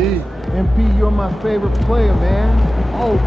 MP, you're my favorite player, man. Oh.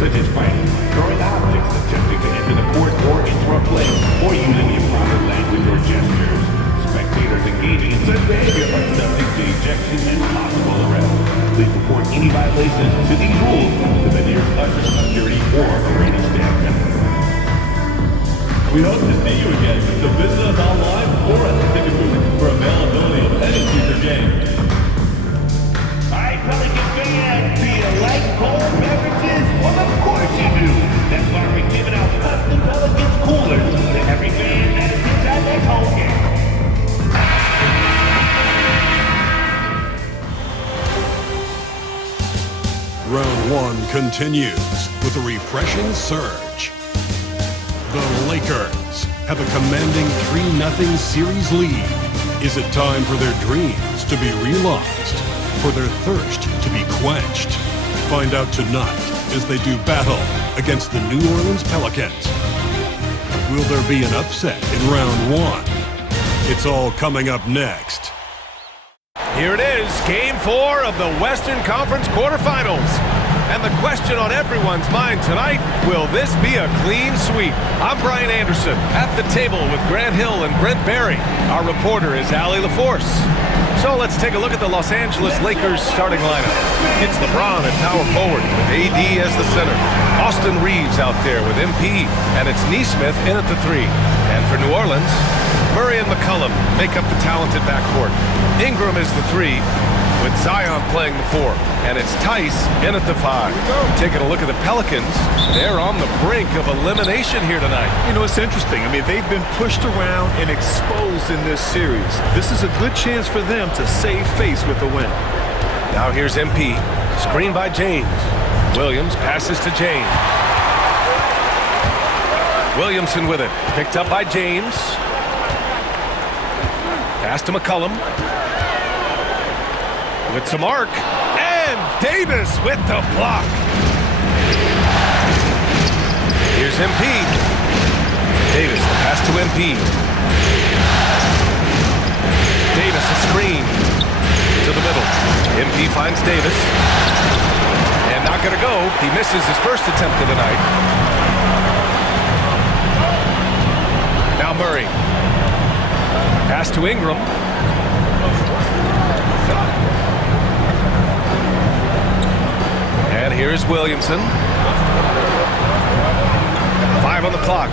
Such as fighting, throwing objects, attempting to enter the court or interrupt play, or using improper language or gestures. Spectators engaging in such behavior are subject to ejection and possible arrest. Please report any violations to these rules to the nearest usher, security, or arena staff member. We hope to see you again to visit us online or at the ticket booth for availability of any future games. Alright, Pelican fans, do you like cold beverages? Well, of course you do. That's why we're giving out custom Pelicans coolers to every fan that attends our next home game. Round 1 continues with a refreshing surge. The Lakers have a commanding 3-0 series lead. Is it time for their dreams to be realized? For their thirst to be quenched? Find out tonight as they do battle against the New Orleans Pelicans. Will there be an upset in round 1? It's all coming up next. Here it is, Game 4 of the Western Conference quarterfinals. And the question on everyone's mind tonight, will this be a clean sweep? I'm Brian Anderson, at the table with Grant Hill and Brent Barry. Our reporter is Allie LaForce. So let's take a look at the Los Angeles Lakers starting lineup. It's LeBron at power forward with AD as the center. Austin Reeves out there with MP, and it's Nesmith in at the 3. And for New Orleans, Murray and McCollum make up the talented backcourt. Ingram is the 3, with Zion playing the 4. And it's Tice in at the 5. Taking a look at the Pelicans, they're on the brink of elimination here tonight. You know, it's interesting. I mean, they've been pushed around and exposed in this series. This is a good chance for them to save face with the win. Now here's MP, screened by James. Williams passes to James. Williamson with it, picked up by James. Pass to McCollum. With some arc, and Davis with the block. Here's MP. Davis, the pass to MP. Davis, a screen to the middle. MP finds Davis. And not gonna go. He misses his first attempt of the night. Now Murray. Pass to Ingram. And here's Williamson. 5 on the clock.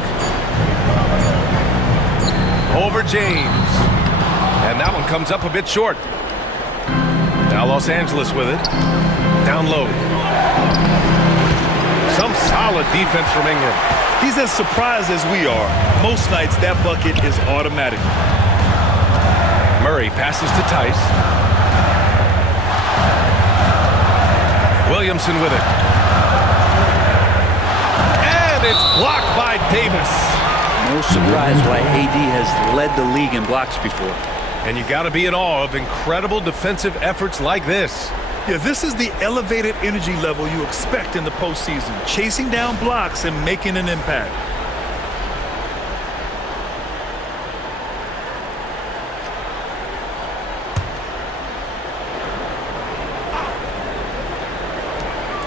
Over James. And that one comes up a bit short. Now Los Angeles with it. Down low. Some solid defense from Ingram. He's as surprised as we are. Most nights that bucket is automatic. Murray passes to Tice. Williamson with it. And it's blocked by Davis. No surprise why AD has led the league in blocks before. And you got to be in awe of incredible defensive efforts like this. Yeah, this is the elevated energy level you expect in the postseason. Chasing down blocks and making an impact.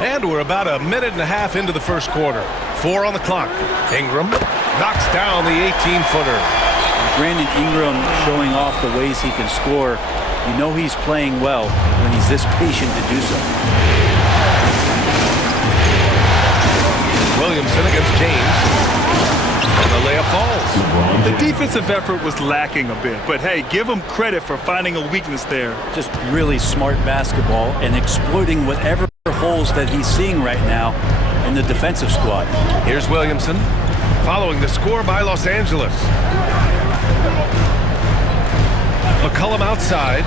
And we're about a minute and a half into the first quarter. 4 on the clock. Ingram knocks down the 18-footer. Brandon Ingram showing off the ways he can score. You know he's playing well when he's this patient to do so. Williamson against James. And the layup falls. The defensive effort was lacking a bit, but hey, give him credit for finding a weakness there. Just really smart basketball and exploiting whatever holes that he's seeing right now in the defensive squad. Here's Williamson following the score by Los Angeles. McCollum outside.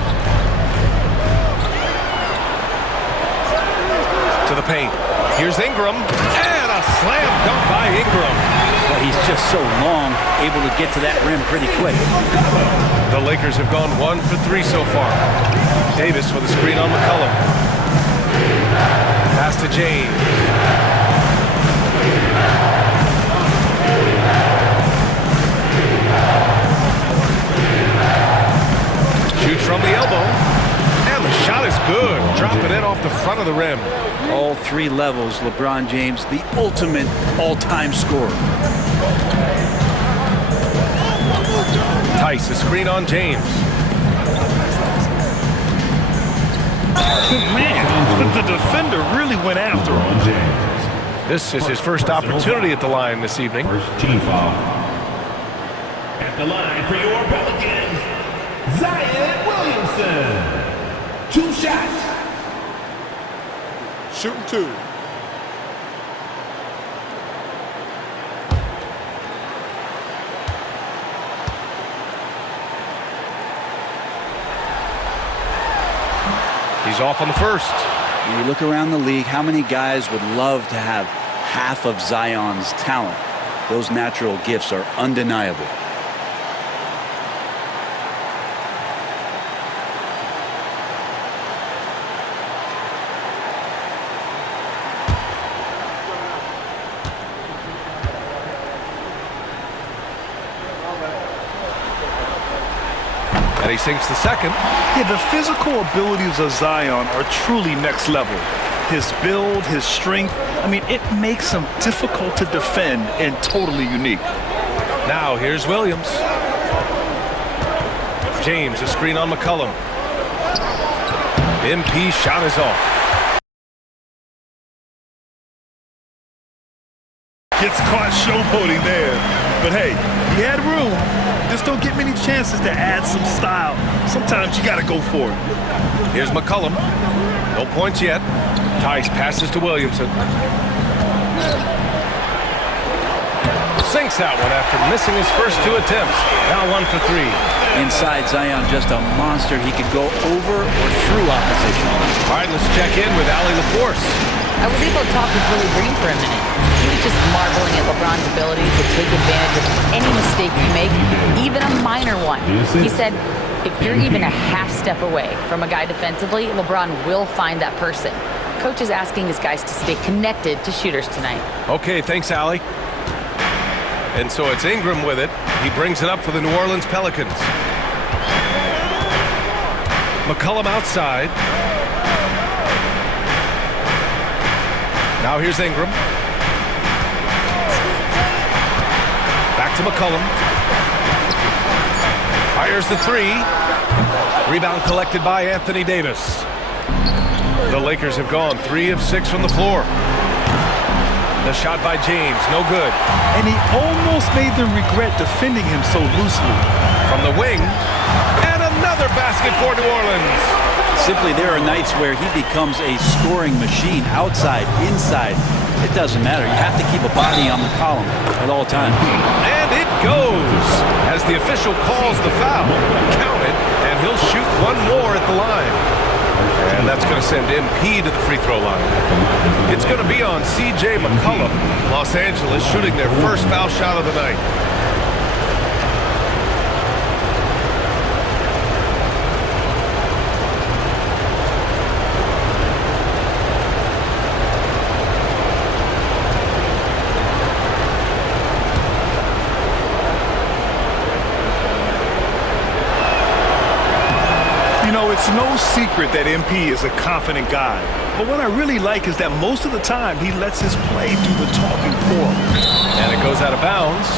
To the paint. Here's Ingram. And a slam dunk by Ingram. Well, he's just so long, able to get to that rim pretty quick. The Lakers have gone 1 for 3 so far. Davis with a screen on McCollum. Pass to James. Shoots from the elbow. And the shot is good. Dropping in off the front of the rim. All 3 levels, LeBron James, the ultimate all-time scorer. Tice, a screen on James. Man, the defender really went after him. This is his first opportunity at the line this evening. First team foul. At the line for your Pelicans, Zion Williamson. 2 shots. Shooting 2. He's off on the first. When you look around the league, how many guys would love to have half of Zion's talent? Those natural gifts are undeniable. And he sinks the second. Yeah, the physical abilities of Zion are truly next level. His build, his strength, I mean, it makes him difficult to defend and totally unique. Now here's Williams. James, a screen on McCollum. MP shot is off. Gets caught showboating there. But hey, he had room. Just don't get many chances to add some style. Sometimes you got to go for it. Here's McCollum. No points yet. Tice passes to Williamson. Sinks that one after missing his first 2 attempts. Now 1 for 3. Inside, Zion just a monster. He could go over or through opposition. All right, let's check in with Allie LaForce. I was able to talk with Willie Green for a minute. He was just marveling at LeBron's ability to take advantage of any mistake you make, even a minor one. He said, if you're even a half step away from a guy defensively, LeBron will find that person. Coach is asking his guys to stay connected to shooters tonight. Okay, thanks, Allie. And so it's Ingram with it. He brings it up for the New Orleans Pelicans. McCollum outside. Now here's Ingram. Back to McCollum. Fires the 3. Rebound collected by Anthony Davis. The Lakers have gone 3 of 6 from the floor. The shot by James, no good. And he almost made them regret defending him so loosely. From the wing, and another basket for New Orleans. Simply, there are nights where he becomes a scoring machine, outside, inside. It doesn't matter. You have to keep a body on the column at all times. And it goes as the official calls the foul. Count it, and he'll shoot 1 more at the line. And that's going to send MP to the free throw line. It's going to be on C.J. McCollum. Los Angeles shooting their first foul shot of the night. It's no secret that MP is a confident guy. But what I really like is that most of the time he lets his play do the talking for him. And it goes out of bounds.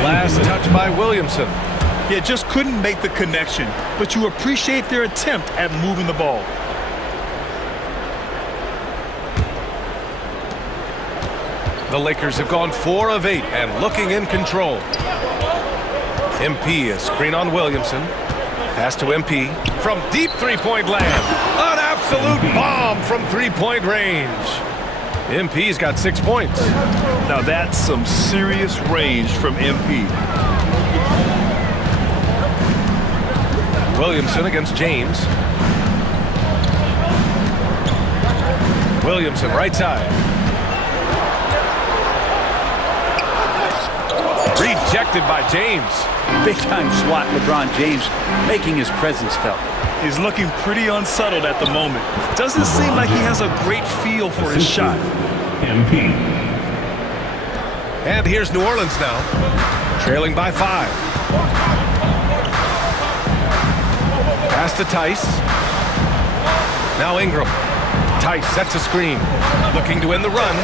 Last touch by Williamson. Yeah, just couldn't make the connection. But you appreciate their attempt at moving the ball. The Lakers have gone 4 of 8 and looking in control. MP, a screen on Williamson. Pass to MP from deep three-point land. An absolute bomb from three-point range. MP's got 6 points. Now that's some serious range from MP. Williamson against James. Williamson right side. Rejected by James. Big time swat, LeBron James making his presence felt. He's looking pretty unsettled at the moment. Doesn't seem like he has a great feel for his shot. MP. And here's New Orleans now, trailing by 5. Pass to Tice. Now Ingram. Tice sets a screen, looking to win the run.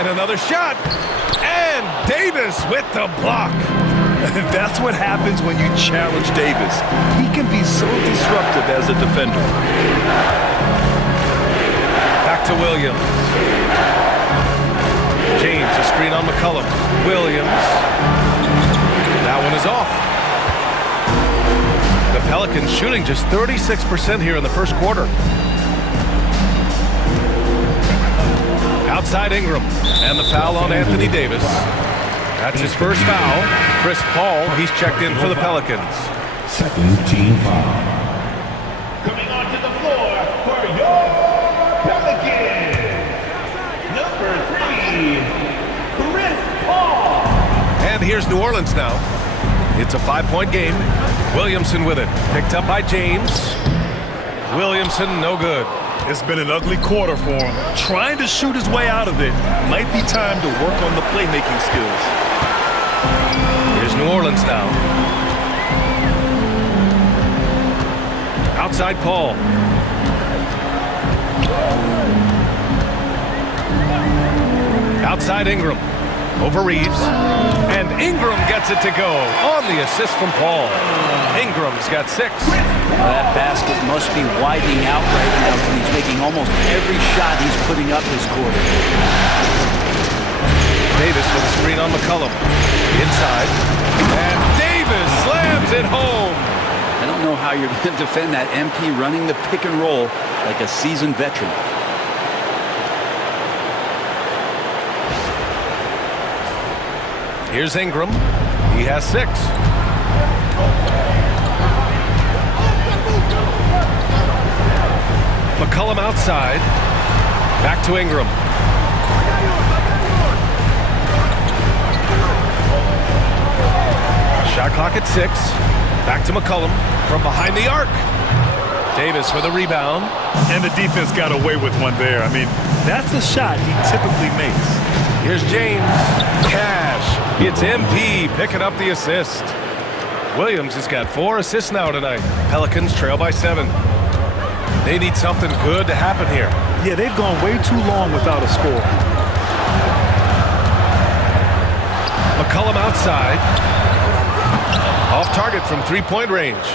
And another shot. And Davis with the block. That's what happens when you challenge Davis. He can be so disruptive as a defender. Back to Williams. James, a screen on McCollum. Williams. That one is off. The Pelicans shooting just 36% here in the first quarter. Outside Ingram. And the foul on Anthony Davis. That's his first foul. Chris Paul, he's checked in for the Pelicans. Second team foul. Coming onto the floor for your Pelicans, number 3, Chris Paul. And here's New Orleans now. It's a 5-point game. Williamson with it. Picked up by James. Williamson, no good. It's been an ugly quarter for him. Trying to shoot his way out of it. Might be time to work on the playmaking skills. Here's New Orleans now. Outside Paul. Outside Ingram. Over Reeves. And Ingram gets it to go on the assist from Paul. Ingram's got 6. That basket must be widening out right now. He's making almost every shot he's putting up this quarter. Davis with a screen on McCollum. Inside. And Davis slams it home. I don't know how you're going to defend that MP running the pick and roll like a seasoned veteran. Here's Ingram. He has 6. McCollum outside. Back to Ingram. Shot clock at 6. Back to McCollum from behind the arc. Davis with a rebound. And the defense got away with one there. I mean, that's the shot he typically makes. Here's James. Cash. It's MP picking up the assist. Williams has got 4 assists now tonight. Pelicans trail by 7. They need something good to happen here. Yeah, they've gone way too long without a score. McCollum outside. Off target from 3-point range.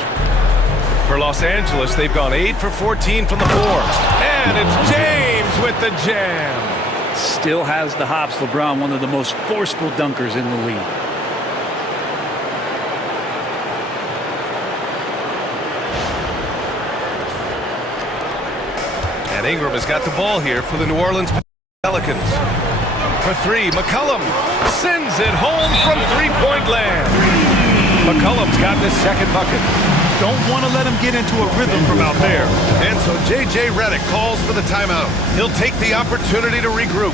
For Los Angeles, they've gone 8 for 14 from the floor. And it's James with the jam. Still has the hops, LeBron, one of the most forceful dunkers in the league. And Ingram has got the ball here for the New Orleans Pelicans. For 3, McCollum sends it home from 3-point land. McCollum's got his second bucket. Don't want to let him get into a rhythm from out there. And so J.J. Redick calls for the timeout. He'll take the opportunity to regroup.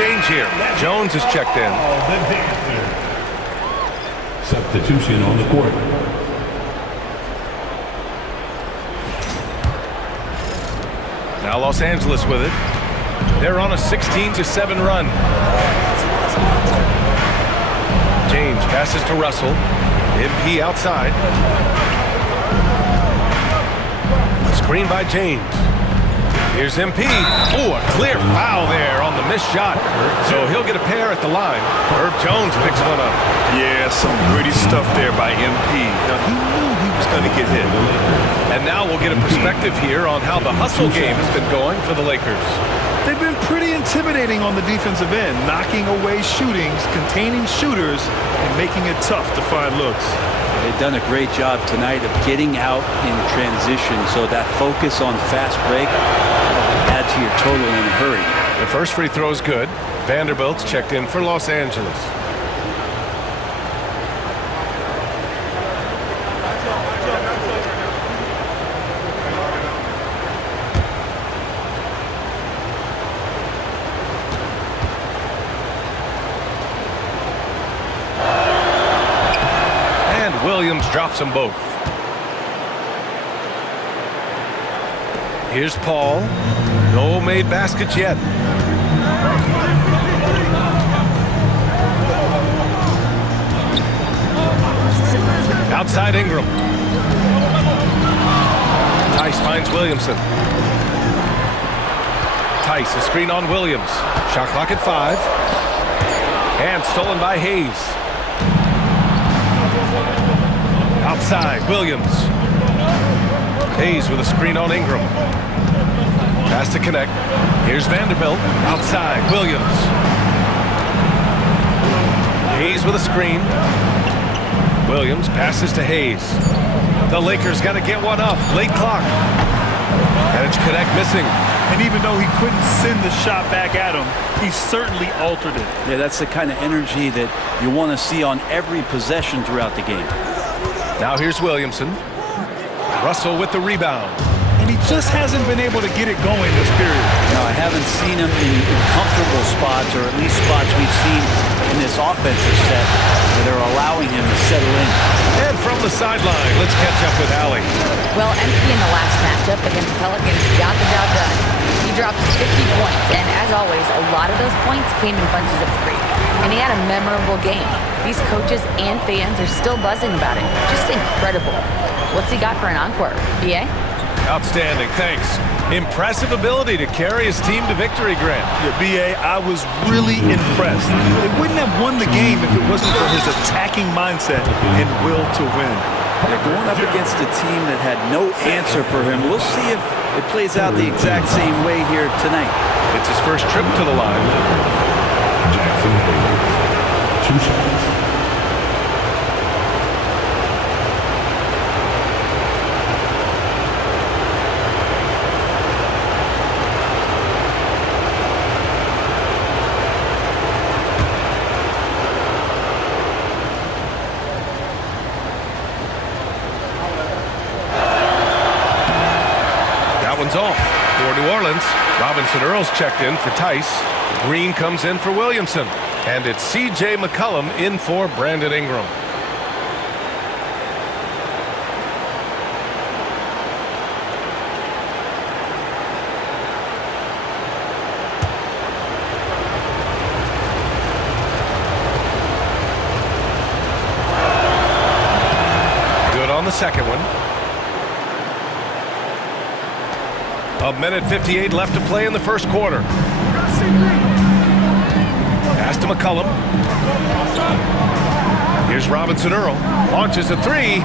change here. Jones is checked in. The dancer. Substitution on the court. Now Los Angeles with it. They're on a 16-7 run. James passes to Russell. MP outside. Screen by James. Here's MP. Oh, a clear foul there on the missed shot. So he'll get a pair at the line. Herb Jones picks one up. Yeah, some gritty stuff there by MP. Now, he knew he was going to get hit. And now we'll get a perspective here on how the hustle game has been going for the Lakers. They've been pretty intimidating on the defensive end, knocking away shootings, containing shooters, and making it tough to find looks. They've done a great job tonight of getting out in transition, so that focus on fast break add to your total in a hurry. The first free throw is good. Vanderbilt's checked in for Los Angeles. And Williams drops them both. Here's Paul. No made baskets yet. Outside Ingram. Tice finds Williamson. Tice, a screen on Williams. Shot clock at 5. And stolen by Hayes. Outside, Williams. Hayes with a screen on Ingram. Pass to connect. Here's Vanderbilt. Outside, Williams. Hayes with a screen. Williams passes to Hayes. The Lakers got to get one up. Late clock. And it's connect missing. And even though he couldn't send the shot back at him, he certainly altered it. Yeah, that's the kind of energy that you want to see on every possession throughout the game. Now here's Williamson. Russell with the rebound. And he just hasn't been able to get it going this period. No, I haven't seen him in comfortable spots, or at least spots we've seen in this offensive set that are allowing him to settle in. And from the sideline, let's catch up with Allie. Well, MP in the last matchup against the Pelicans got the job done. He dropped 50 points, and as always, a lot of those points came in bunches of 3. And he had a memorable game. These coaches and fans are still buzzing about it. Just incredible. What's he got for an encore? BA? Outstanding, thanks. Impressive ability to carry his team to victory, Grant. Yeah, BA, I was really impressed. They wouldn't have won the game if it wasn't for his attacking mindset and will to win. They're going up against a team that had no answer for him. We'll see if it plays out the exact same way here tonight. It's his first trip to the line. Jackson Hayes. 2 shots. Off for New Orleans. Robinson Earl's checked in for Tice. Green comes in for Williamson. And it's C.J. McCollum in for Brandon Ingram. Good on the second one. 1:58 left to play in the first quarter. Pass to McCollum. Here's Robinson Earl. Launches a 3.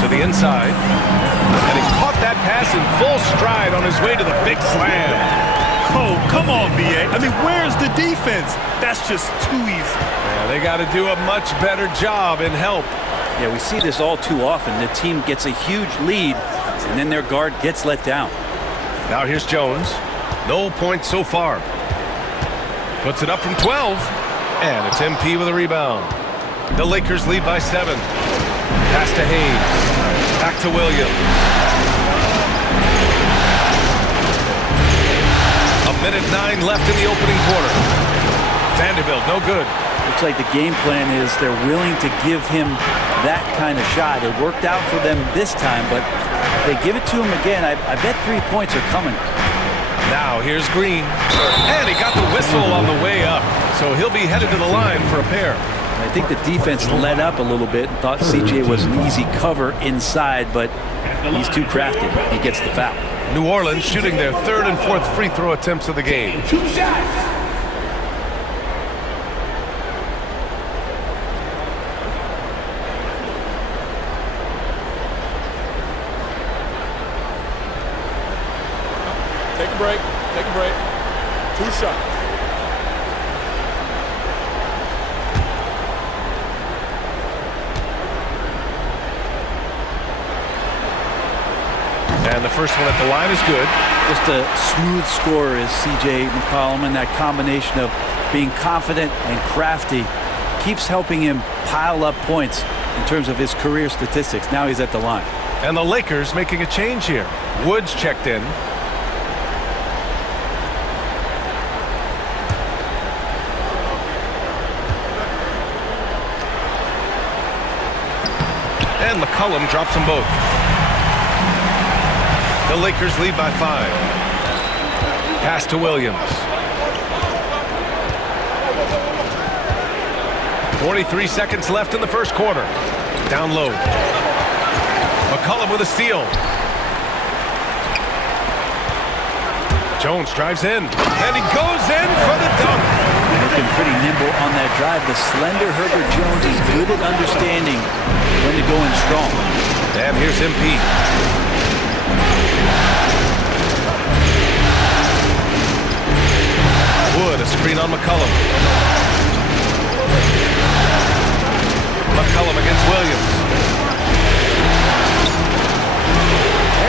To the inside. And he caught that pass in full stride on his way to the big slam. Oh, come on, BA. I mean, where's the defense? That's just too easy. Yeah, they got to do a much better job in help. Yeah, we see this all too often. The team gets a huge lead, and then their guard gets let down. Now here's Jones. No points so far. Puts it up from 12. And it's MP with a rebound. The Lakers lead by 7. Pass to Hayes. Back to Williams. 1:09 left in the opening quarter. Vanderbilt, no good. Looks like the game plan is they're willing to give him that kind of shot. It worked out for them this time, but if they give it to him again, I bet 3 points are coming. Now here's Green. And he got the whistle on the way up. So he'll be headed to the line for a pair. I think the defense let up a little bit and thought CJ was an easy cover inside, but he's too crafty. He gets the foul. New Orleans shooting their third and fourth free throw attempts of the game. 2 shots. Take a break. Take a break. 2 shots. And the first one at the line is good. Just a smooth scorer is C.J. McCollum, and that combination of being confident and crafty keeps helping him pile up points in terms of his career statistics. Now he's at the line. And the Lakers making a change here. Woods checked in. And McCollum drops them both. The Lakers lead by 5. Pass to Williams. 43 seconds left in the first quarter. Down low. McCollum with a steal. Jones drives in. And he goes in for the dunk. Looking pretty nimble on that drive. The slender Herbert Jones is good at understanding when to go in strong. And here's MP. Wood, a screen on McCollum. McCollum against Williams.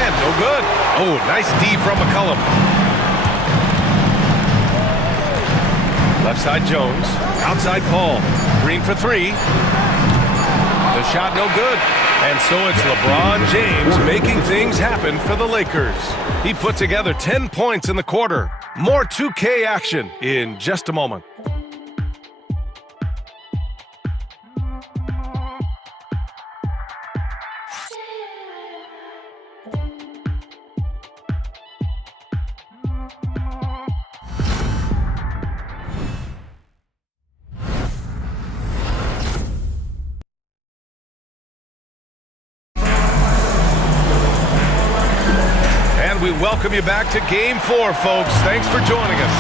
And no good. Oh, nice D from McCollum. Left side Jones. Outside Paul. Green for 3. The shot no good. And so it's LeBron James making things happen for the Lakers. He put together 10 points in the quarter. More 2K action in just a moment. We welcome you back to Game 4, folks. Thanks for joining us.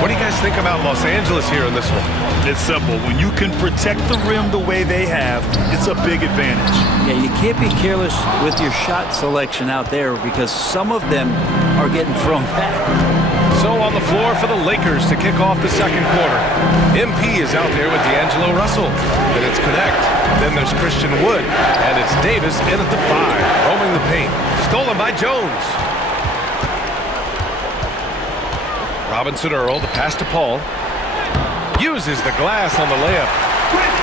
What do you guys think about Los Angeles here in this one? It's simple. When you can protect the rim the way they have, it's a big advantage. Yeah, you can't be careless with your shot selection out there because some of them are getting thrown back. So on the floor for the Lakers to kick off the second quarter. MP is out there with D'Angelo Russell. Then it's Connect. Then there's Christian Wood. And it's Davis in at the 5, roaming the paint. Stolen by Jones. Robinson Earl, the pass to Paul. Uses the glass on the layup.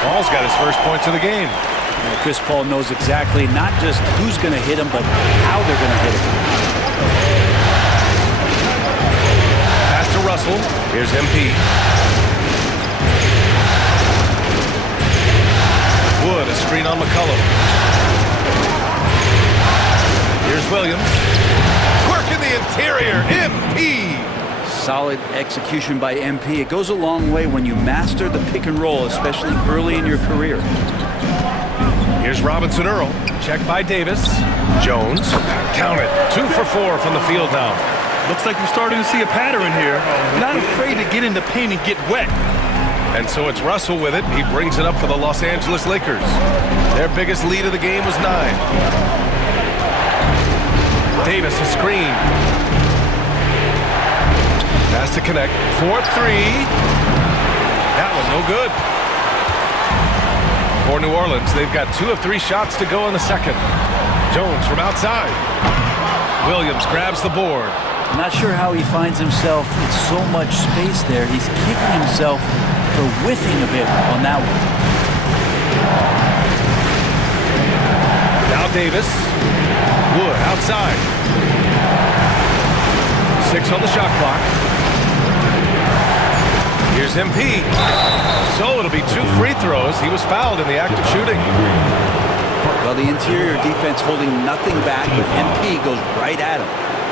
Paul's got his first points of the game. And Chris Paul knows exactly not just who's going to hit him, but how they're going to hit him. Pass to Russell. Here's MP. Wood, a screen on McCollum. Here's Williams. Work in the interior. MP. Solid execution by MP. It goes a long way when you master the pick and roll, especially early in your career. Here's Robinson Earl. Checked by Davis. Jones. Count it. 2 for 4 from the field now. Looks like we're starting to see a pattern here. Not afraid to get in the paint and get wet. And so it's Russell with it. He brings it up for the Los Angeles Lakers. Their biggest lead of the game was 9. Davis, a screen. Pass to Connect. 4-3. That one no good. For New Orleans, they've got 2 of 3 shots to go in the second. Jones from outside. Williams grabs the board. I'm not sure how he finds himself in so much space there. He's kicking himself for whiffing a bit on that one. Now Davis. Wood outside. 6 on the shot clock. Here's MP. So it'll be 2 free throws. He was fouled in the act of shooting. Well, the interior defense holding nothing back, but MP goes right at him.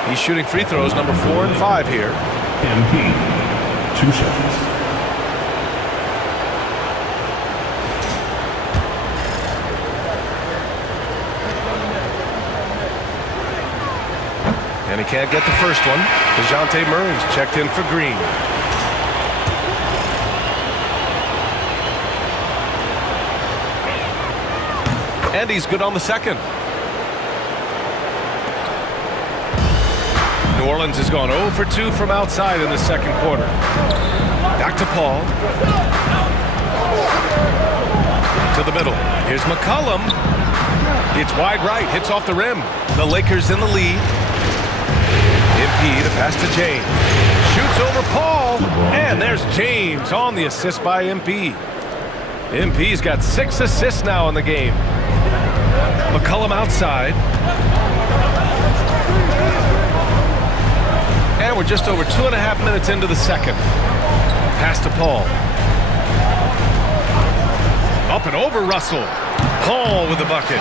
He's shooting free throws number 4 and 5 here. MP, 2 shots. And he can't get the first one. DeJounte Murray's checked in for Green. And he's good on the second. New Orleans has gone 0 for 2 from outside in the second quarter. Back to Paul. To the middle. Here's McCollum. It's wide right. Hits off the rim. The Lakers in the lead. MP, the pass to James. Shoots over Paul. And there's James on the assist by MP. MP's got 6 assists now in the game. McCollum outside. And we're just over 2.5 minutes into the second. Pass to Paul. Up and over Russell. Paul with the bucket.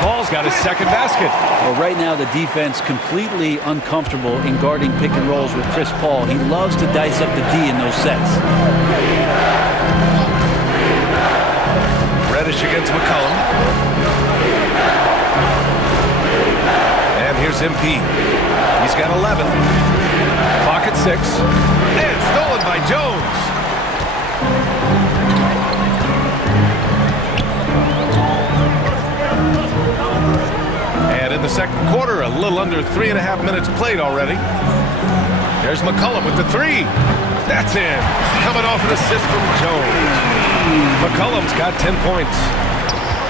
Paul's got his second basket. Well, right now the defense completely uncomfortable in guarding pick and rolls with Chris Paul. He loves to dice up the D in those sets. Reddish against McCollum. And here's MP. He's got 11. Clock at 6. And stolen by Jones. And in the second quarter, a little under 3.5 minutes played already. There's McCollum with the 3. That's in. Coming off an assist from Jones. McCollum's got 10 points.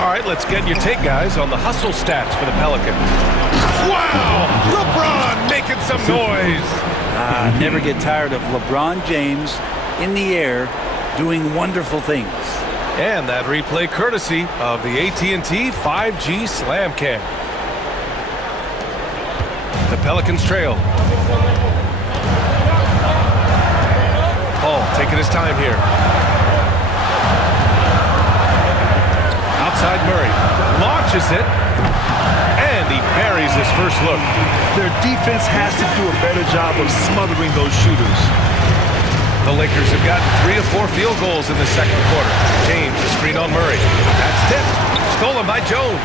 All right, let's get your take, guys, on the hustle stats for the Pelicans. Wow! LeBron making some noise. Never get tired of LeBron James in the air doing wonderful things. And that replay courtesy of the AT&T 5G Slam Cam. The Pelicans trail. Paul taking his time here. Outside Murray. Launches it. And he buries his first look. Their defense has to do a better job of smothering those shooters. The Lakers have gotten 3 of 4 field goals in the second quarter. James, a screen on Murray. That's tipped. Stolen by Jones.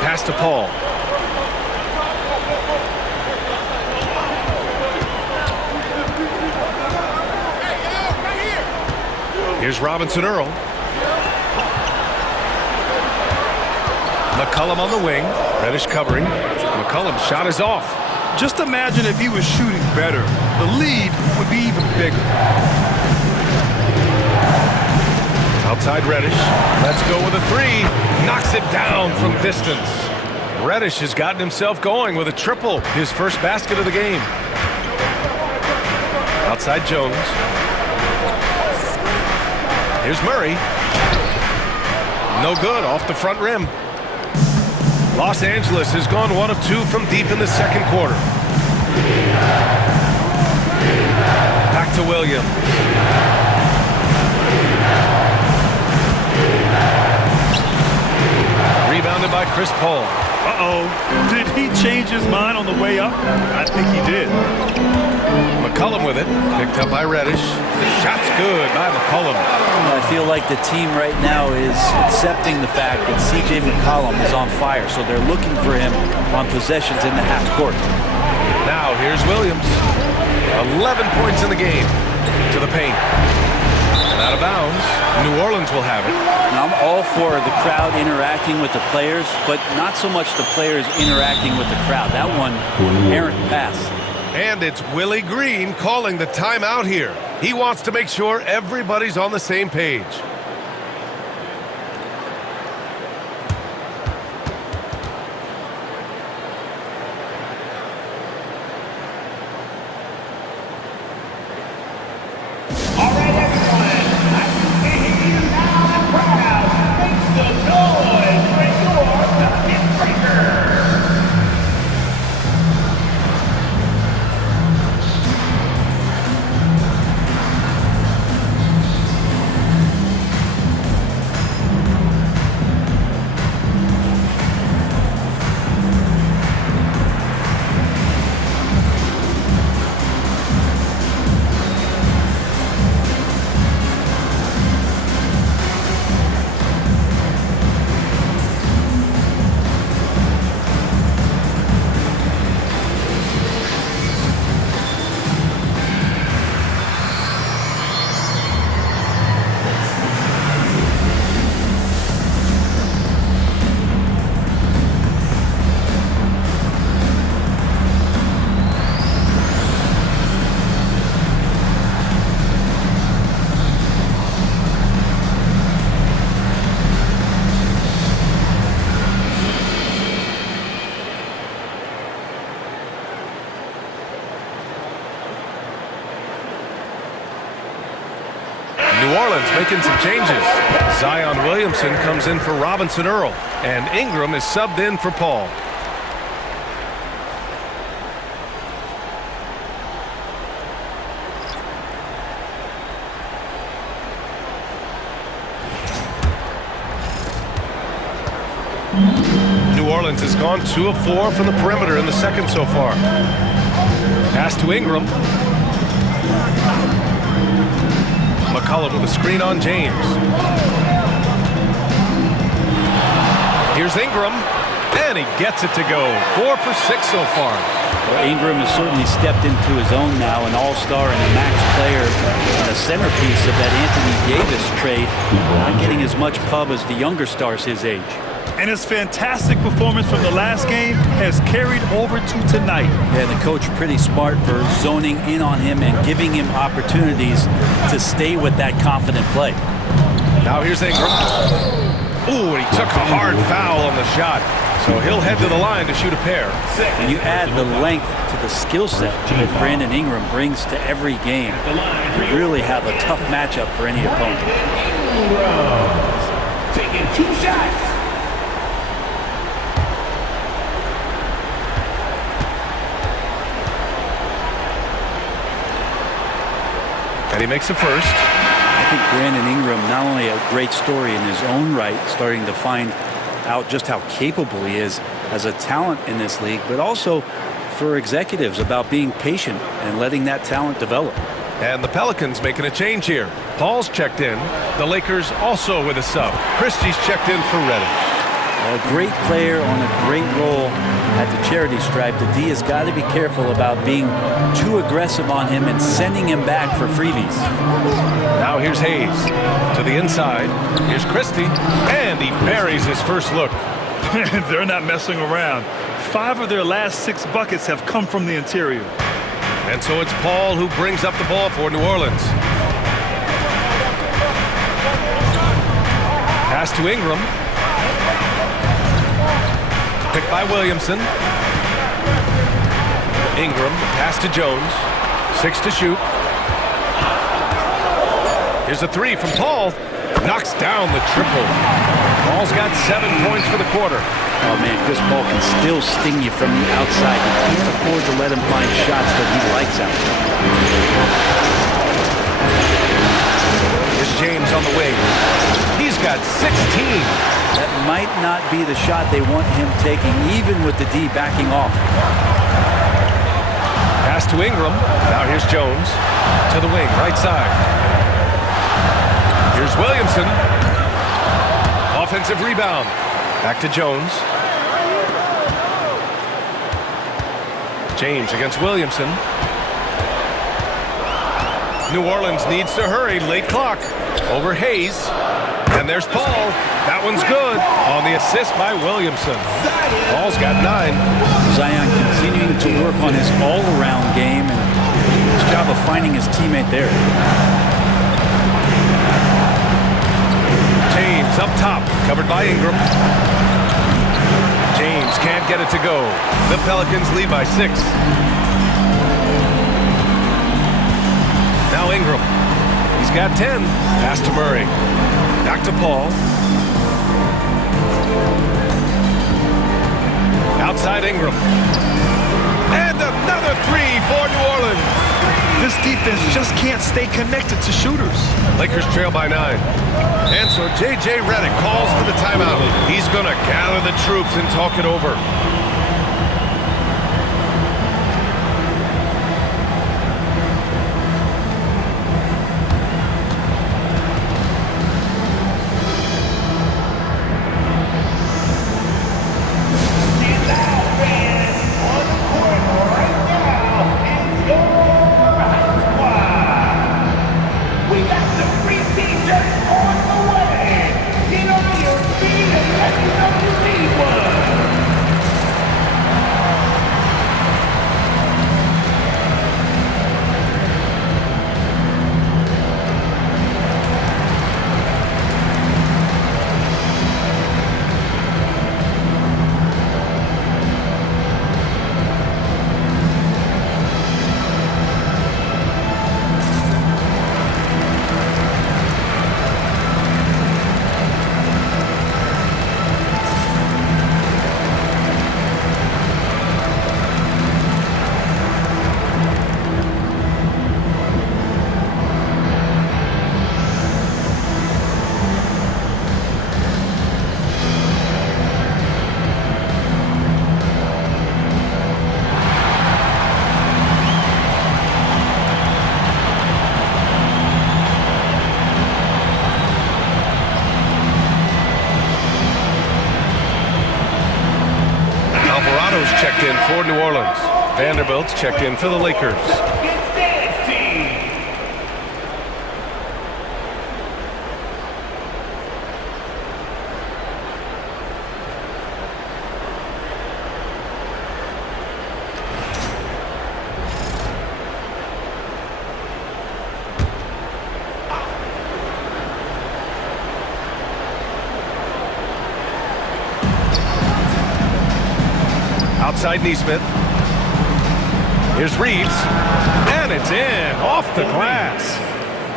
Pass to Paul. Here's Robinson Earl. McCollum on the wing. Reddish covering. McCollum's shot is off. Just imagine if he was shooting better. The lead would be even bigger. Outside Reddish. Let's go with a 3. Knocks it down from distance. Reddish has gotten himself going with a triple. His first basket of the game. Outside Jones. Here's Murray. No good, off the front rim. Los Angeles has gone 1 of 2 from deep in the second quarter. Back to Williams. Rebounded by Chris Paul. Uh-oh. Did he change his mind on the way up? I think he did. McCollum with it. Picked up by Reddish. Shot's good by McCollum. I feel like the team right now is accepting the fact that C.J. McCollum is on fire, so they're looking for him on possessions in the half court. Now here's Williams. 11 points in the game. To the paint. And out of bounds. New Orleans will have it. And I'm all for the crowd interacting with the players, but not so much the players interacting with the crowd. That one, errant pass. And it's Willie Green calling the timeout here. He wants to make sure everybody's on the same page. All right, everyone. I can hear you loud and proud. Make some noise for your bucket breaker. New Orleans making some changes. Zion Williamson comes in for Robinson Earl, and Ingram is subbed in for Paul. New Orleans has gone 2 of 4 from the perimeter in the second so far. Pass to Ingram. McCollum with a screen on James. Here's Ingram, and he gets it to go. 4 for 6 so far. Well, Ingram has certainly stepped into his own now, an all-star and a max player, and a centerpiece of that Anthony Davis trade, not getting as much pub as the younger stars his age. And his fantastic performance from the last game has carried over to tonight. Yeah, the coach pretty smart for zoning in on him and giving him opportunities to stay with that confident play. Now here's Ingram. Ooh, and he took a hard foul on the shot. So he'll head to the line to shoot a pair. When you add the length to the skill set that Brandon Ingram brings to every game, you really have a tough matchup for any opponent. Taking 2 shots. And he makes the first. I think Brandon Ingram, not only a great story in his own right, starting to find out just how capable he is as a talent in this league, but also for executives about being patient and letting that talent develop. And the Pelicans making a change here. Paul's checked in. The Lakers also with a sub. Christie's checked in for Reddish. A great player on a great role at the charity stripe. The D has got to be careful about being too aggressive on him and sending him back for freebies. Now here's Hayes to the inside. Here's Christie, and he buries his first look. They're not messing around. 5 of their last 6 buckets have come from the interior. And so it's Paul who brings up the ball for New Orleans. Pass to Ingram. Picked by Williamson. Ingram, pass to Jones. 6 to shoot. Here's a 3 from Paul. Knocks down the triple. Paul's got 7 points for the quarter. Oh man, Chris Paul can still sting you from the outside. You can't afford to let him find shots that he likes out there. Here's James on the wing. He's got 16. That might not be the shot they want him taking, even with the D backing off. Pass to Ingram. Now here's Jones to the wing, right side. Here's Williamson. Offensive rebound. Back to Jones. James against Williamson. New Orleans needs to hurry. Late clock. Over Hayes. And there's Paul. That one's good on the assist by Williamson. Paul's got 9. Zion continuing to work on his all-around game and his job of finding his teammate there. James up top, covered by Ingram. James can't get it to go. The Pelicans lead by 6. Now Ingram. He's got 10. Pass to Murray. Back to Paul. Outside Ingram. And another 3 for New Orleans. This defense just can't stay connected to shooters. Lakers trail by 9. And so J.J. Redick calls for the timeout. He's going to gather the troops and talk it over. checked in for New Orleans. Vanderbilt's checked in for the Lakers. Outside Neesmith. Here's Reeves. And it's in. Off the glass.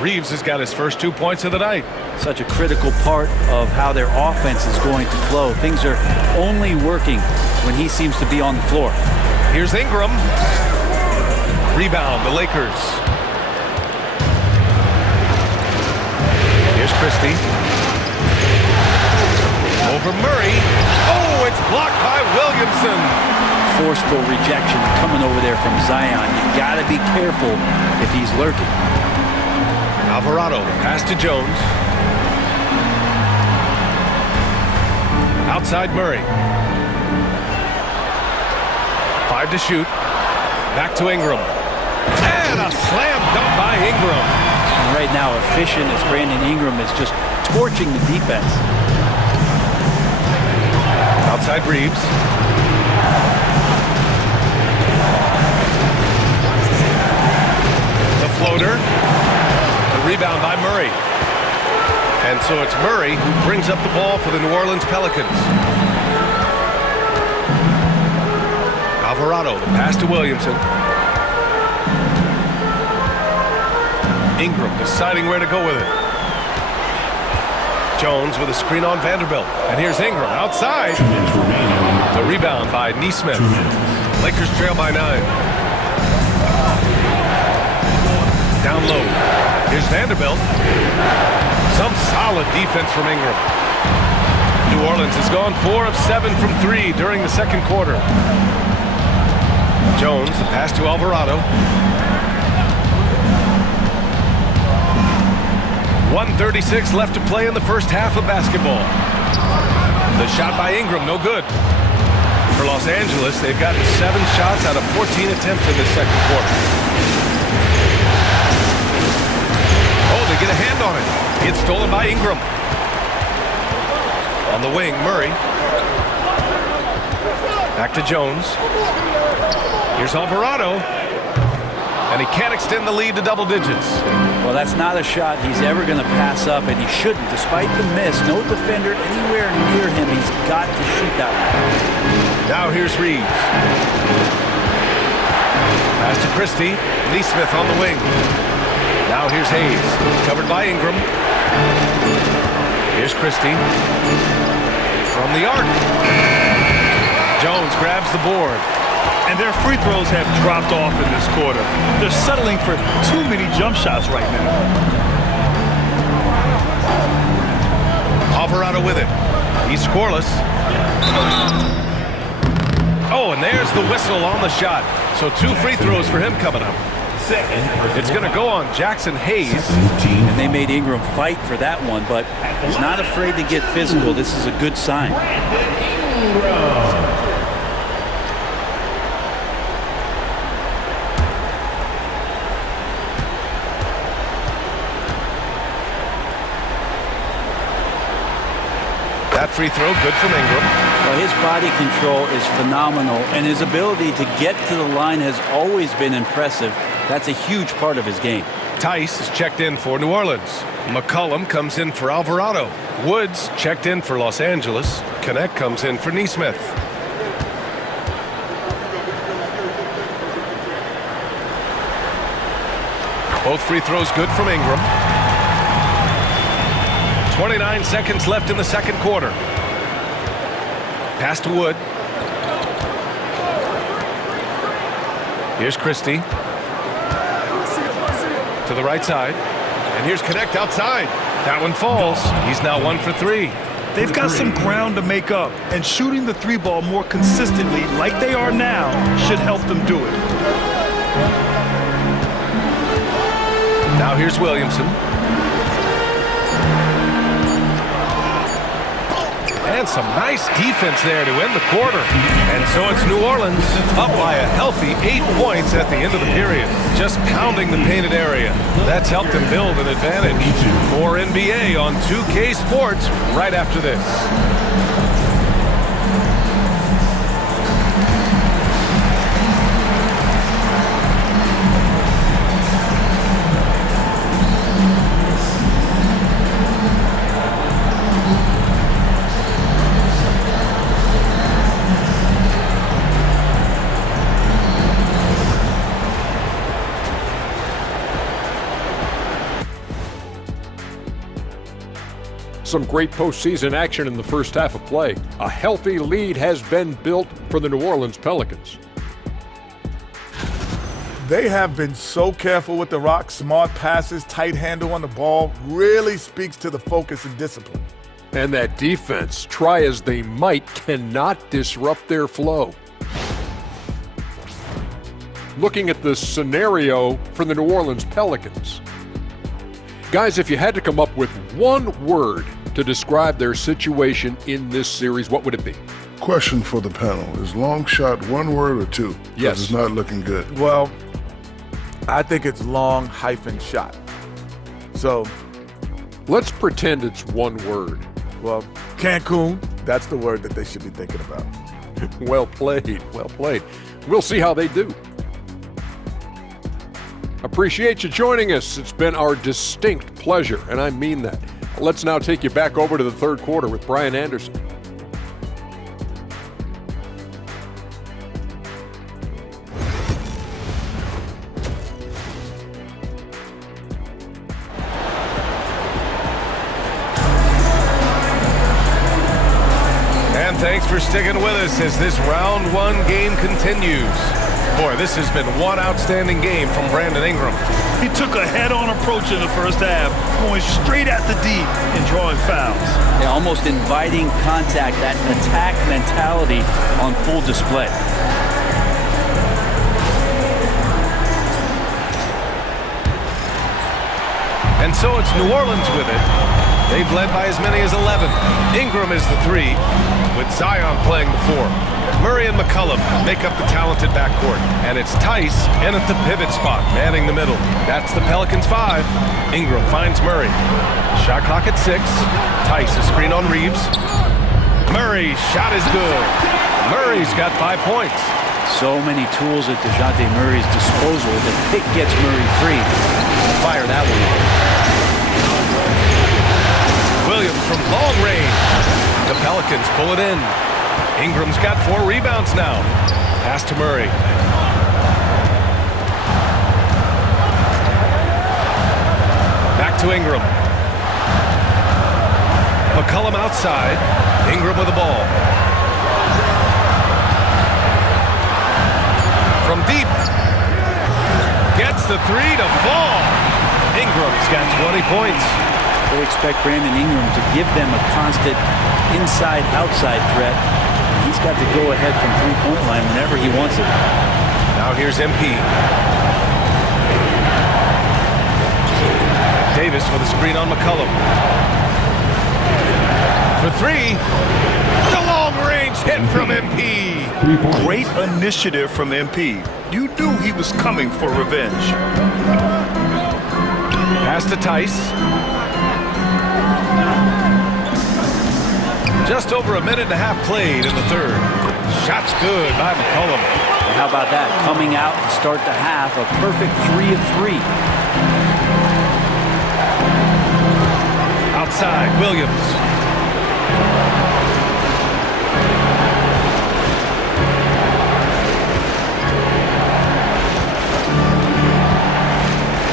Reeves has got his first 2 points of the night. Such a critical part of how their offense is going to flow. Things are only working when he seems to be on the floor. Here's Ingram. Rebound, the Lakers. Here's Christie. Over Murray. Oh, it's blocked by Williamson. Forceful rejection coming over there from Zion. You got to be careful if he's lurking. Alvarado, pass to Jones. Outside Murray. 5 to shoot. Back to Ingram. And a slam dunk by Ingram. And right now, efficient as Brandon Ingram is just torching the defense. Outside Reeves. The floater. The rebound by Murray. And so it's Murray who brings up the ball for the New Orleans Pelicans. Alvarado, the pass to Williamson. Ingram deciding where to go with it. Jones with a screen on Vanderbilt. And here's Ingram outside. The rebound by Neesmith. Lakers trail by 9. Down low. Here's Vanderbilt. Some solid defense from Ingram. New Orleans has gone 4 of 7 from 3 during the second quarter. Jones, the pass to Alvarado. 1:36 left to play in the first half of basketball. The shot by Ingram, no good. For Los Angeles, they've gotten 7 shots out of 14 attempts in this second quarter. Oh, they get a hand on it. It's stolen by Ingram. On the wing, Murray. Back to Jones. Here's Alvarado. And he can't extend the lead to double digits. Well, that's not a shot he's ever going to pass up, and he shouldn't. Despite the miss, no defender anywhere near him. He's got to shoot that one. Now here's Reeves. Pass to Christie. Neesmith on the wing. Now here's Hayes. Covered by Ingram. Here's Christie. From the arc. Jones grabs the board. And their free throws have dropped off in this quarter. They're settling for too many jump shots right now. Alvarado with it. He's scoreless. Oh, and there's the whistle on the shot. So 2 free throws for him coming up. It's going to go on Jackson Hayes. And they made Ingram fight for that one, but he's not afraid to get physical. This is a good sign. That free throw, good from Ingram. Well, his body control is phenomenal, and his ability to get to the line has always been impressive. That's a huge part of his game. Tice is checked in for New Orleans. McCollum comes in for Alvarado. Woods checked in for Los Angeles. Connect comes in for Neesmith. Both free throws good from Ingram. 29 seconds left in the second quarter. Pass to Wood. Here's Christie. To the right side. And here's Connect outside. That one falls. He's now 1 for 3. They've got some ground to make up, and shooting the 3-ball more consistently like they are now should help them do it. Now here's Williamson. And some nice defense there to end the quarter. And so it's New Orleans up by a healthy 8 points at the end of the period. Just pounding the painted area. That's helped them build an advantage. More NBA on 2K Sports right after this. Some great postseason action in the first half of play. A healthy lead has been built for the New Orleans Pelicans. They have been so careful with the rock. Smart passes, tight handle on the ball, really speaks to the focus and discipline. And that defense, try as they might, cannot disrupt their flow. Looking at the scenario for the New Orleans Pelicans. Guys, if you had to come up with one word to describe their situation in this series, what would it be? Question for the panel. Is long shot one word or two? Yes. It's not looking good. Well, I think it's long hyphen shot. So, let's pretend it's one word. Well, Cancun, that's the word that they should be thinking about. Well played, well played. We'll see how they do. Appreciate you joining us. It's been our distinct pleasure, and I mean that. Let's now take you back over to the third quarter with Brian Anderson. And thanks for sticking with us as this round one game continues. Boy, this has been one outstanding game from Brandon Ingram. He took a head-on approach in the first half, going straight at the D and drawing fouls. Yeah, almost inviting contact, that attack mentality on full display. And so it's New Orleans with it. They've led by as many as 11. Ingram is the 3, with Zion playing the 4. Murray and McCollum make up the talented backcourt. And it's Tice in at the pivot spot, manning the middle. That's the Pelicans 5. Ingram finds Murray. Shot clock at 6. Tice a screen on Reeves. Murray's shot is good. Murray's got 5 points. So many tools at DeJounte Murray's disposal. The pick gets Murray free. Fire that one off. Williams from long range. The Pelicans pull it in. Ingram's got 4 rebounds now. Pass to Murray. Back to Ingram. McCollum outside. Ingram with the ball. From deep. Gets the 3 to fall. Ingram's got 20 points. They expect Brandon Ingram to give them a constant inside-outside threat. He's got to go ahead from three-point line whenever he wants it. Now here's MP. Davis with a screen on McCollum. For 3. The long-range hit from MP. Great initiative from MP. You knew he was coming for revenge. Pass to Tice. Just over a minute and a half played in the third. Shot's good by McCollum. How about that? Coming out to start the half, a perfect 3 of 3. Outside, Williams.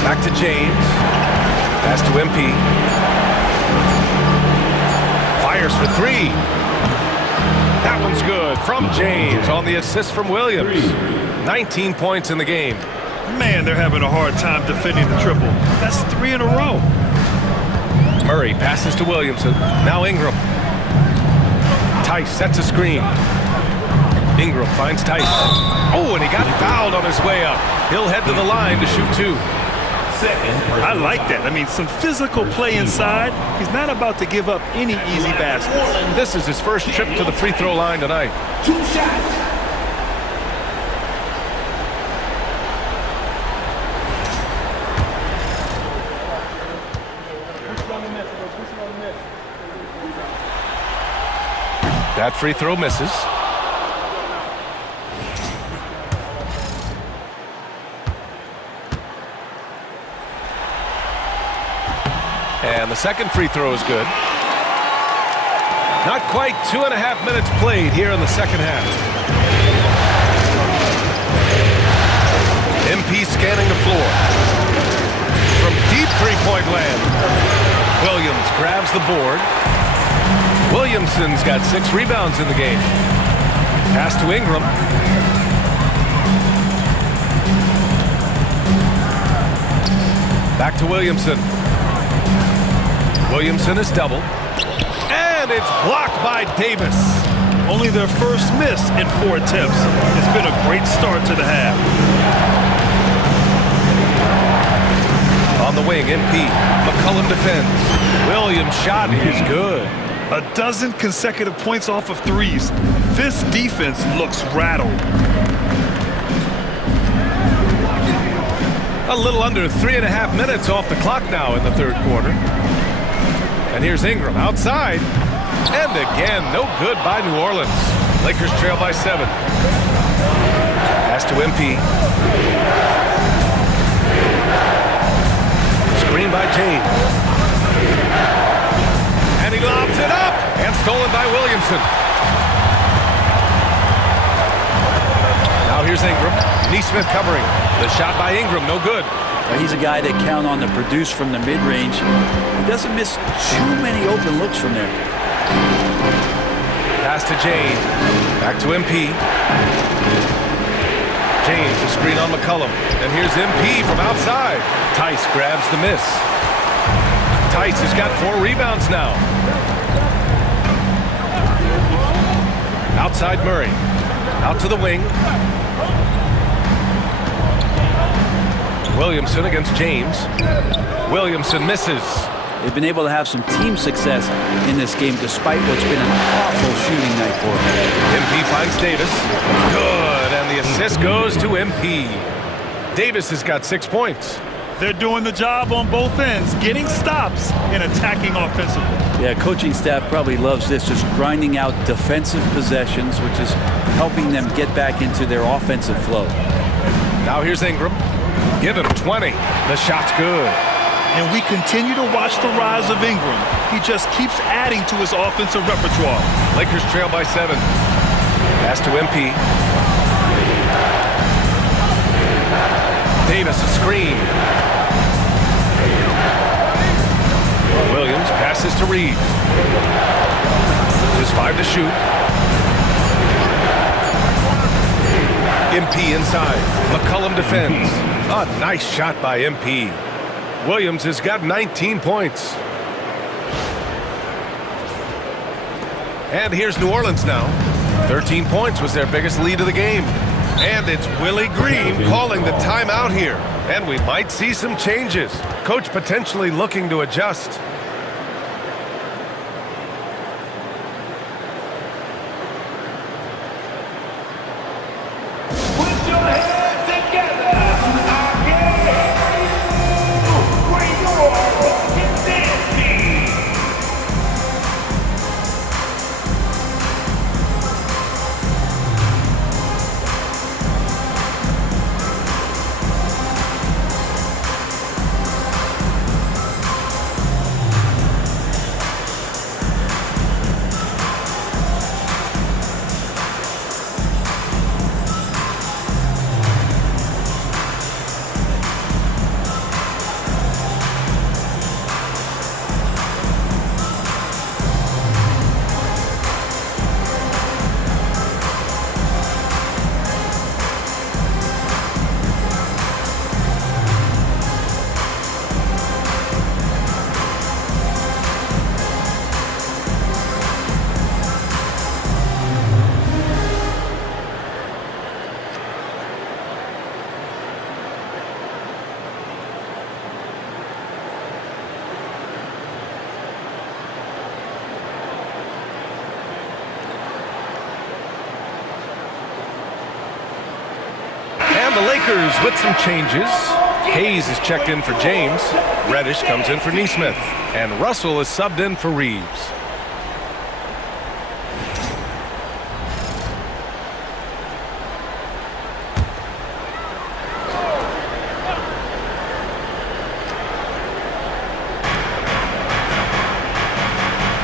Back to James. Pass to MP. Fires for 3. That one's good from James on the assist from Williams. 19 points in the game. Man, they're having a hard time defending the triple. That's 3 in a row. Murray passes to Williamson. Now Ingram. Tice sets a screen. Ingram finds Tice. Oh, and he got fouled on his way up. He'll head to the line to shoot 2. second personal I like foul. that. I mean, some physical play inside. He's not about to give up any easy baskets. This is his first trip to the free throw line tonight. 2 shots. That free throw misses. And the second free throw is good. Not quite 2.5 minutes played here in the second half. MP scanning the floor. From deep three-point land. Williams grabs the board. Williamson's got 6 rebounds in the game. Pass to Ingram. Back to Williamson. Williamson is doubled. And it's blocked by Davis. Only their first miss in 4 attempts. It's been a great start to the half. On the wing, MP. McCollum defends. Williams' shot is good. A dozen consecutive points off of threes. This defense looks rattled. A little under 3.5 minutes off the clock now in the third quarter. And here's Ingram outside. And again, no good by New Orleans. Lakers trail by 7. Pass to MP. Screen by James. And he lobs it up. And stolen by Williamson. Now here's Ingram. Neesmith covering. The shot by Ingram, no good. He's a guy that count on to produce from the mid-range. He doesn't miss too many open looks from there. Pass to James. Back to MP. James, a screen on McCollum. And here's MP from outside. Tice grabs the miss. Tice has got 4 rebounds now. Outside Murray. Out to the wing. Williamson against James. Williamson misses. They've been able to have some team success in this game despite what's been an awful shooting night for them. MP finds Davis. Good, and the assist goes to MP. Davis has got 6 points. They're doing the job on both ends, getting stops and attacking offensively. Yeah, coaching staff probably loves this, just grinding out defensive possessions, which is helping them get back into their offensive flow. Now here's Ingram. Give him 20. The shot's good. And we continue to watch the rise of Ingram. He just keeps adding to his offensive repertoire. Lakers trail by 7. Pass to MP. Davis a screen. Williams passes to Reed. Just 5 to shoot. MP inside. McCollum defends. A nice shot by MP. Williams has got 19 points. And here's New Orleans now. 13 points was their biggest lead of the game. And it's Willie Green calling the timeout here. And we might see some changes. Coach potentially looking to adjust. Lakers with some changes. Hayes is checked in for James. Reddish comes in for Neesmith. And Russell is subbed in for Reeves.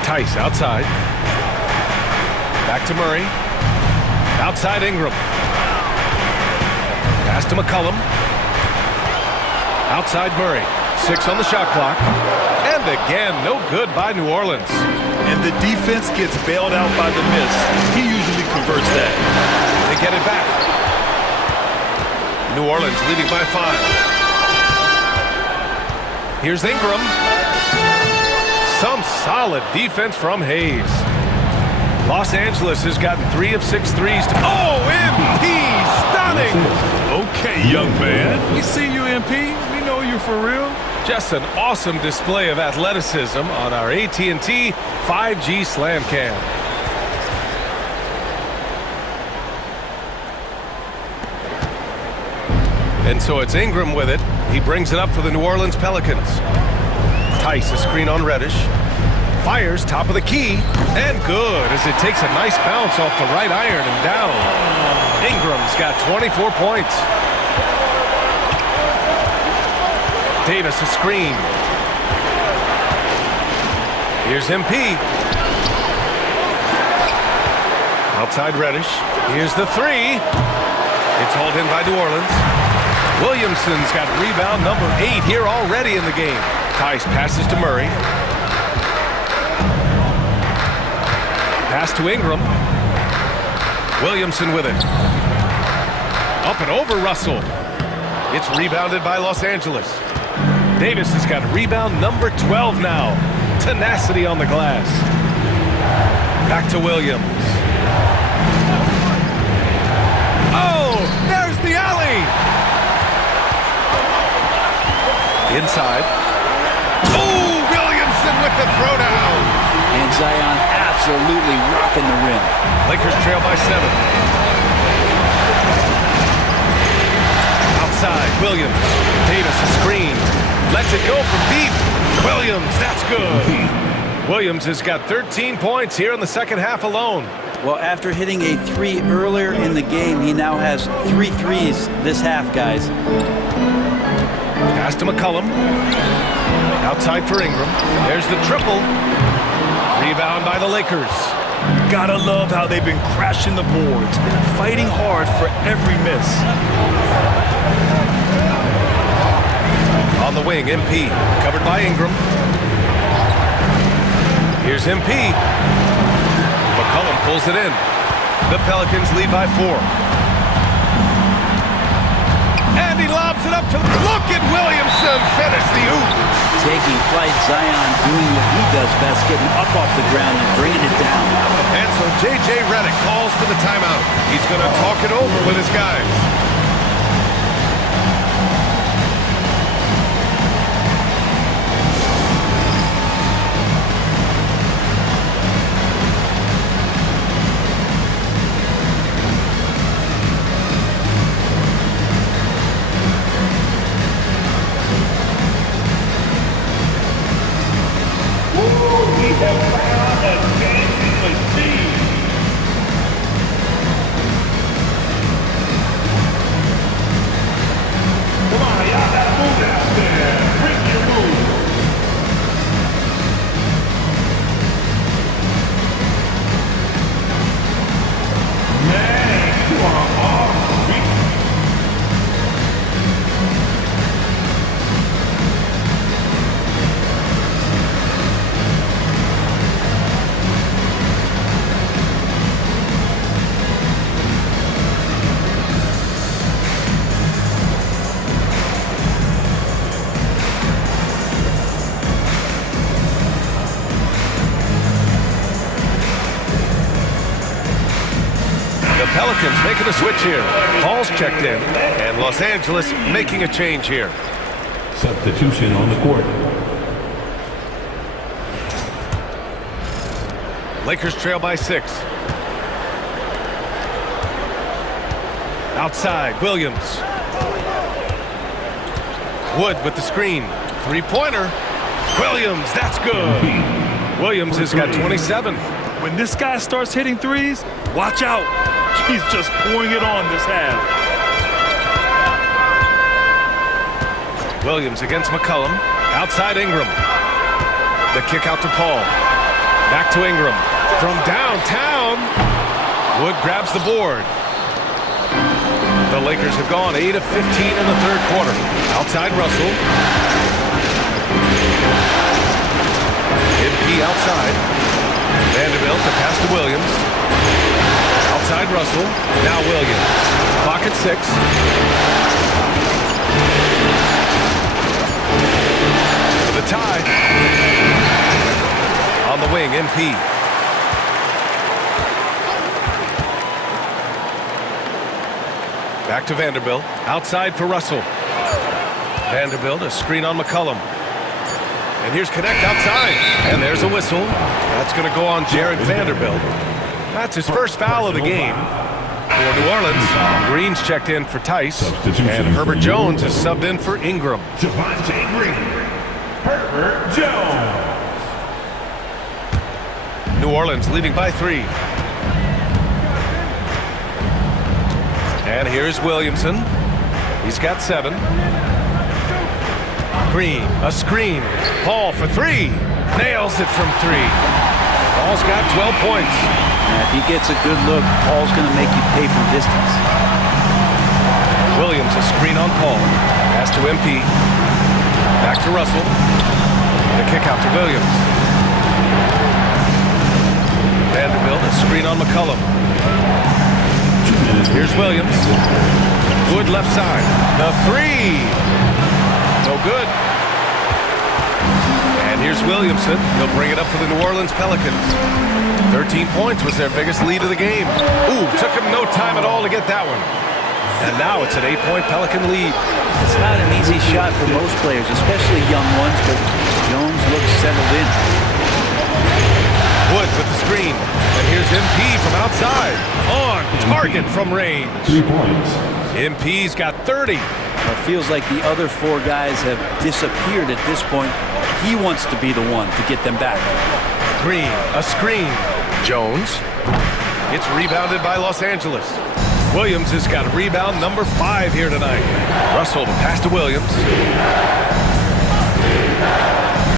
Tice outside. Back to Murray. Outside Ingram. Pass to McCollum. Outside Murray. 6 on the shot clock. And again, no good by New Orleans. And the defense gets bailed out by the miss. He usually converts that. They get it back. New Orleans leading by 5. Here's Ingram. Some solid defense from Hayes. Los Angeles has gotten 3 of 6 threes. Oh, MP! Stunning! Okay, young man. We see you, MP. We know you for real. Just an awesome display of athleticism on our AT&T 5G Slam Cam. And so it's Ingram with it. He brings it up for the New Orleans Pelicans. Tice, a screen on Reddish. Fires top of the key. And good as it takes a nice bounce off the right iron and down. Ingram's got 24 points. Davis, a screen. Here's MP. Outside Reddish. Here's the 3. It's hauled in by New Orleans. Williamson's got rebound number 8 here already in the game. Tice passes to Murray. Pass to Ingram. Williamson with it. Up and over Russell. It's rebounded by Los Angeles. Davis has got rebound number 12 now. Tenacity on the glass. Back to Williams. Oh, there's the alley. Inside. Oh, Williamson with the throwdown. And Zion absolutely rocking the rim. Lakers trail by 7. Outside, Williams. Davis a screen. Lets it go from deep. Williams, that's good. Williams has got 13 points here in the second half alone. Well, after hitting a 3 earlier in the game, he now has 3 threes this half, guys. Pass to McCollum. Outside for Ingram. There's the triple. Rebound by the Lakers. Gotta love how they've been crashing the boards, fighting hard for every miss. On the wing, MP. Covered by Ingram. Here's MP. McCollum pulls it in. The Pelicans lead by 4. And he lobs it up to... Look at Williamson finish the oop. Taking flight, Zion doing what he does best, getting up off the ground and bringing it down. And so J.J. Redick calls for the timeout. He's going to talk it over with his guys. Pelicans making a switch here. Hall's checked in, and Los Angeles making a change here. Substitution on the court. Lakers trail by 6. Outside, Williams. Wood with the screen. Three-pointer. Williams, that's good. Williams has got 27. When this guy starts hitting threes, watch out. He's just pouring it on this half. Williams against McCollum. Outside Ingram. The kick out to Paul. Back to Ingram. From downtown. Wood grabs the board. The Lakers have gone 8 of 15 in the third quarter. Outside Russell. MP outside. Vanderbilt to pass to Williams. Outside Russell. Now Williams. Clock at 6. For the tie. On the wing, MP. Back to Vanderbilt. Outside for Russell. Vanderbilt, a screen on McCollum. And here's Connect outside. And there's a whistle. That's going to go on Jared Vanderbilt. That's his first foul of the game. For New Orleans, Green's checked in for Tice. And Herbert Jones is subbed in for Ingram. Javonte Green. Herbert Jones. New Orleans leading by 3. And here's Williamson. He's got 7. Green, a screen. Paul for 3. Nails it from 3. Paul's got 12 points. And if he gets a good look, Paul's going to make you pay from distance. Williams, a screen on Paul. Pass to MP. Back to Russell. The kick out to Williams. Vanderbilt, a screen on McCollum. Here's Williams. Wood left side. The 3. No good. And here's Williamson. He'll bring it up for the New Orleans Pelicans. 13 points was their biggest lead of the game. Ooh, took him no time at all to get that one. And now it's an 8-point Pelican lead. It's not an easy shot for most players, especially young ones, but Jones looks settled in. Wood with the screen. And here's MP from outside. On target from range. 3 points. MP's got 30. It feels like the other 4 guys have disappeared at this point. He wants to be the one to get them back. Green, a screen. Jones. It's rebounded by Los Angeles. Williams has got rebound number 5 here tonight. Russell to pass to Williams.